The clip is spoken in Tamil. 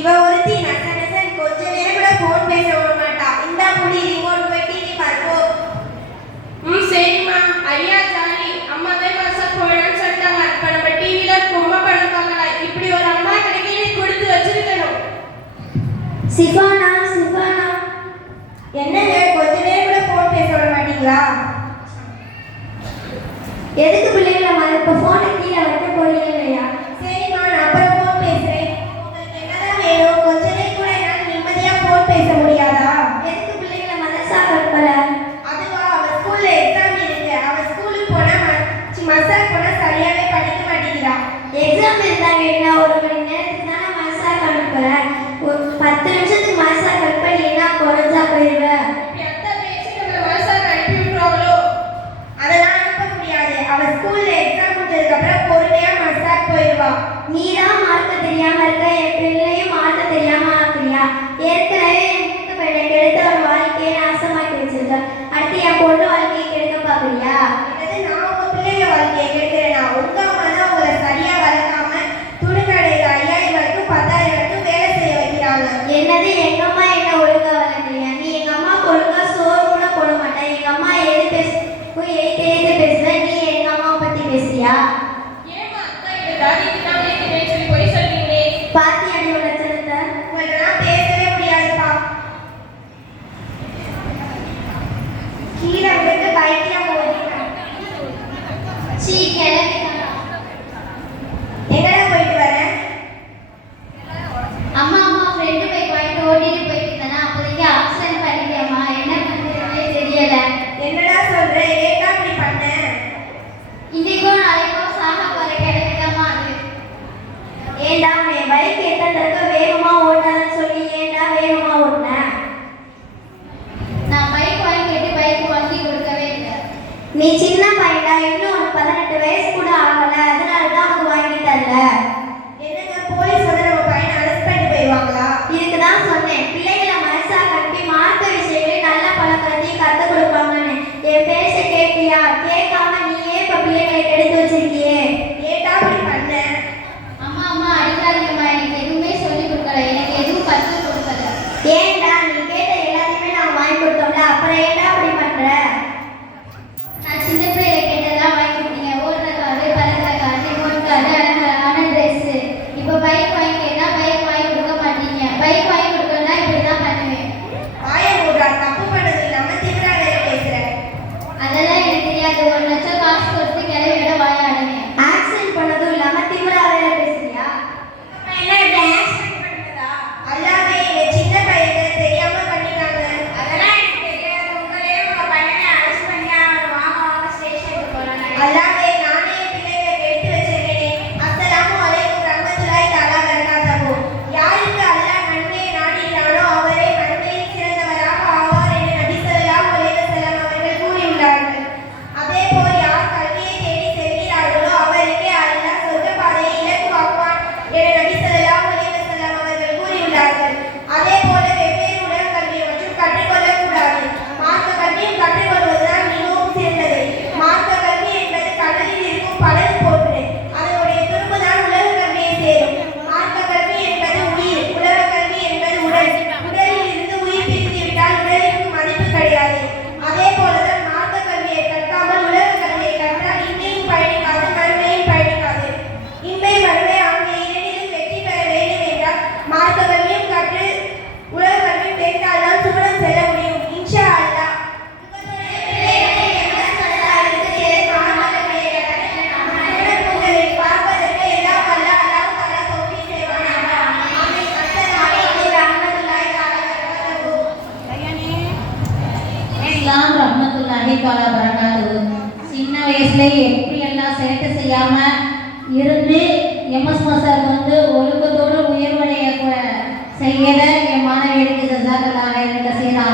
இவ ஒருத்தி நச நசன் கொஞ்ச நேரம் கூட போன் பேச விட மாட்டா. இந்த முடி ரிமோட் போய் டிவி பார்ப்போ. சரிம்மா. ஐயா ஜாலி. அம்மாவே மனசா போயிடான்னு சொல்லிட்டாங்க. இப்ப நம்ம டிவில பொம்மை படம் பார்க்கலாம். இப்படி ஒரு அம்மா கிடைக்க நீ கொடுத்து வச்சிருக்கணும். சிஃபானா என்னங்க கொஞ்ச நேரம் கூட போன் பேச விட மாட்டீங்களா? எதுக்கு பிள்ளைங்கள இப்போ ஃபோனை கீழே வைக்க போறீங்க இல்லையா? சரிம்மா, நான் அப்புறம் போன் பேசுறேன். உங்களுக்கு என்னதான் வேணும்? கொஞ்ச நேரம் கூட என்னால் நிம்மதியா போன் பேச முடியாதா? எதுக்கு பிள்ளைங்கள மனசா கற்பல? அதுவா, அவ ஸ்கூல்ல எக்ஸாம் இருக்கு. அவ ஸ்கூலுக்கு போனா மசாக் போனா சரியாவே படிக்க மாட்டேங்கிறா. எக்ஸாம் இருந்தாங்க என்ன, ஒரு மணி நேரத்துக்கு தானே மனசா கற்பல. ஒரு 10 நிமிஷத்துக்கு மனசா கற்பனா குறைஞ்சா போயிடுவேன். அதெல்லாம் அனுப்ப முடியாது. அவ ஸ்கூல்ல எக்ஸாம் முடிஞ்சதுக்கு அப்புறம் பொறுமையா மசாக் போயிடுவா. நீ தான் மார்க்க தெரியாம இருக்க, என் பிள்ளையும் மார்க்க தெரியாம ஆக்குறியா? ஏற்கனவே என் மூத்த பையனை கெடுத்த ஒரு வாழ்க்கையை நாசமாக்கி வச்சிருக்க. அடுத்து என் பொண்ணு வாழ்க்கையை கெடுக்க பாக்குறியா? என்னது, நான் உங்க பிள்ளைங்க வாழ்க்கையை கெடுக்கிறேனா? உங்க அம்மா தான் உங்களை சரியா வளர்க்காம துணிக்கடையில 5000 வரைக்கும் 10,000 வரைக்கும் வேலை செய்ய வைக்கிறாங்க. என்னது, எங்க அம்மா என்ன ஒழுங்கா வளர்க்கலையா? நீ எங்க அம்மாவுக்கு ஒழுங்கா சோறு கூட போட மாட்டேன். எங்க அம்மா எது எழுத்து பேசுற, நீ எங்க அம்மாவை பத்தி பேசுறியா? பாத்தி அடி உலச்சலத்தை உங்களெல்லாம் பேசவே முடியாதுப்பா. கீழே விழுந்து பைக்ல ஓடிட்டான். சீ கிளம்பிட்டான். எங்கடா போயிட்டு வர? அம்மா ஃப்ரெண்டு பைக் வாங்கிட்டு ஓட்டிட்டு போயிட்டு இருந்தேன்னா அப்போதைக்கு ஆக்சிடென்ட் பண்ணிட்டேம்மா. என்ன பண்ணுறதுனே தெரியல. என்னடா சொல்ற? ஏன்டா இப்படி பண்ண? இன்னைக்கோ நாளைக்கோ சாக போற கிடைக்குதாம்மா அது. ஏண்டா உன் பைக் எத்தனை தடவை வேகமா ஓட்டாதன்னு சொல்லி ஏண்டா வேகமா ஓட்டின? நான் பைக் வாங்கி கொடுக்கவே இல்லை. நீ சின்ன பையன்டா, இன்னும் உனக்கு 18 வயசு கூட ஆகல. அதனால தான் உனக்கு வாங்கி தரல. என்னங்க, போலீஸ் வந்து நம்ம பையனை அரெஸ்ட் பண்ணிட்டு போயிடுவாங்களா? இதுக்கு தான் சொன்னேன், பிள்ளைகளை மனசா கட்டி மார்க்க விஷயங்களே நல்ல பழக்கத்தையும் கற்றுக் கொடுப்பாங்கன்னு. என் பேச கேட்கியா? கேட்காம நீயே இப்போ பிள்ளைகளை கெடுத்து வச்சிருக்கியே. ஏன்டா இப்படி பண்ண? அம்மா அடிக்காதீங்கம்மா. எனக்கு எதுவுமே சொல்லி கொடுக்கல, எனக்கு எதுவும் கற்றுக் கொடுக்கல. ஏன்டா, நீ கேட்ட எல்லாத்தையுமே நான் வாங்கி கொடுத்தோம்ல, அப்புறம் ஏன்டா அப்படி பண்ற? நான் சின்ன பிள்ளைய கேட்டதெல்லாம் வாங்கி கொடுத்தீங்க. ஓடுற காரு, பறக்கிற காரு, ரிமோட் காரு, அழகான ட்ரெஸ்ஸு. இப்போ பைக் வாங்கி கேட்டால் பைக் வாங்கி கொடுக்க மாட்டீங்க. பைக் வாங்கி கொடுக்கலன்னா இப்படி தான் பண்ணுவேன். வாயை மூடுறா. தப்பு பண்ணது இல்லாம திமிரா வேற பேசுற. அதெல்லாம் எனக்கு தெரியாது. 1 லட்சம் காசு கொடுத்து கிளவியோட வாயாடுவேன். ஆக்சிடென்ட் பண்ணதும் இல்லாம திமிரா வேற பேசுறியா? அல்லாமே, எங்க சின்ன பையனை தெரியாம பண்ணிட்டாங்க. அதெல்லாம் எனக்கு தெரியாது. உங்களே உங்க பையனை அரெஸ்ட் பண்ணி வாங்க ஸ்டேஷனுக்கு போறாங்க. அல்லாமே, நானே என் பிள்ளைகளை எடுத்து வச்சிருக்கேனே. அஸ்ஸலாமு அலைக்கும் ரஹ்மத்துல்லாஹி தஆலா பரகாத்துஹு. யாருக்கு அல்லாஹ் நன்மையை நாடுகிறானோ அவரே நன்மையில் சிறந்தவராக ஆவார் என்று நபி ஸல்லல்லாஹு அலைஹி வஸல்லம் அவர்கள் கூறியுள்ளார்கள். அதேபோல் யார் கல்வியை தேடி செல்கிறார்களோ அவருக்கே அல்லாஹ் சொர்க்க பாதையை இலகுவாக்குவான் என நபி ஸல்லல்லாஹு அலைஹி வஸல்லம் அவர்கள் கூறியுள்ளார்கள். அதேபோல வெவ்வேறு உலக கல்வியை மட்டும் கற்றுக்கொள்ளக் கூடாது. மார்க்க கல்வியும் கற்றுக்கொள்வதுதான் மிகவும் சிறந்தது. மார்க்க கல்வி என்பது கடலில் இருக்கும் படகு போன்றது. அதனுடைய துரும்புதான் உலக கல்வியை சேரும். மார்க்க கல்வி என்பது உயிர், உலக கல்வி என்பது உடல். உடலில் இருந்து உயிர் பிரிந்து விட்டால் உடலுக்கு மதிப்பு கிடையாது. அதே போலதான் மார்க்க கல்வியை கற்காமல் உலக கல்வியை கற்றால் இன்மையும் பயணிக்காது, மறுமையும் பயணிக்காது. இன்மை மறுமை ஆகிய இரண்டிலும் வெற்றி பெற வேண்டும் என்றால் மார்க்க கல்வியும் கற்று உலக கல்வியும் தெரிந்தால்தான் சுவனம் செல்ல முடியும். இன்ஷா அல்லாஹ். உங்களை பார்ப்பதற்கு எல்லாம் வல்ல அல்லாஹ் தஆலா தௌஃபீக் செய்வானாக. ஆமீன். அஸ்ஸலாமு அலைக்கும் ரஹ்மத்துல்லாஹி தஆலா பரகாத்துஹு. இஸ்லாம் ரஹ்மத்துல்லாஹி தஆலா பரகாத்துஹு. சின்ன வயசுல எப்படி எல்லாம் சேட்டை செய்யாம இருந்து எம்எஸ் மாஸ்டர் வந்து ஒழுக்கத்தோடு உயர்வடைய செய்யற என் மாணவியருக்கு ஜஸாக்கல்லாஹ் கசீரா.